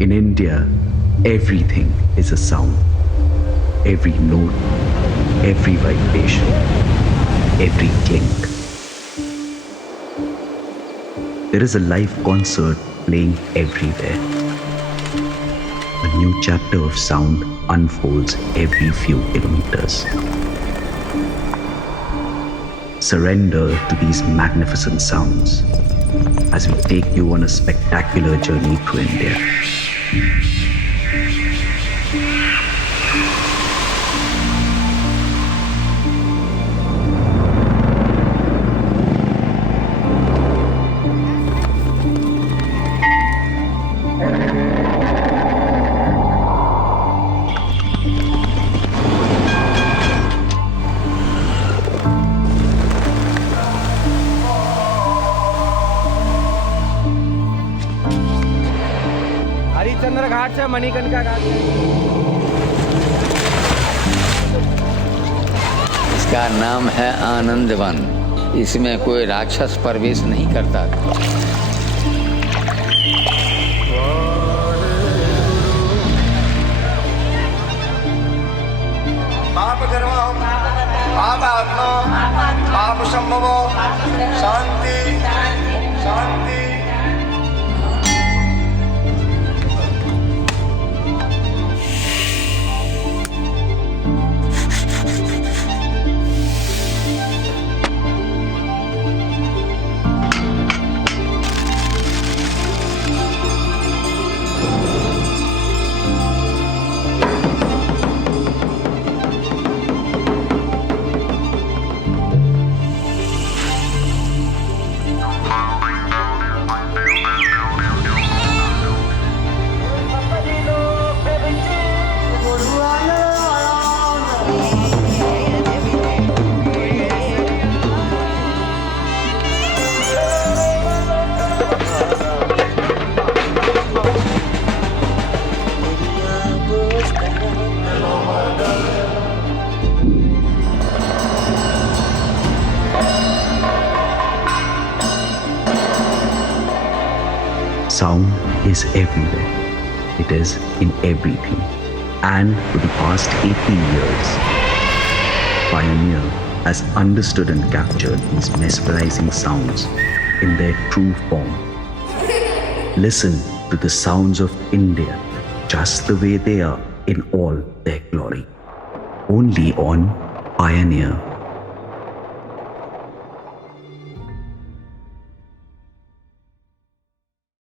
In India, everything is a sound. Every note, every vibration, every clink. There is a live concert playing everywhere. A new chapter of sound unfolds every few kilometers. Surrender to these magnificent sounds as we take you on a spectacular journey through India. Harishchandra घाट से मणिकर्णिका घाट से। इसका नाम है आनंदवन। इसमें कोई राक्षस प्रवेश नहीं करता। पाप कर्म पाप आत्मा पाप संभव शांति शांति। Sound is everywhere. It is in everything. And for the past 80 years, Pioneer has understood and captured these mesmerizing sounds in their true form. Listen to the sounds of India just the way they are in all their glory. Only on Pioneer.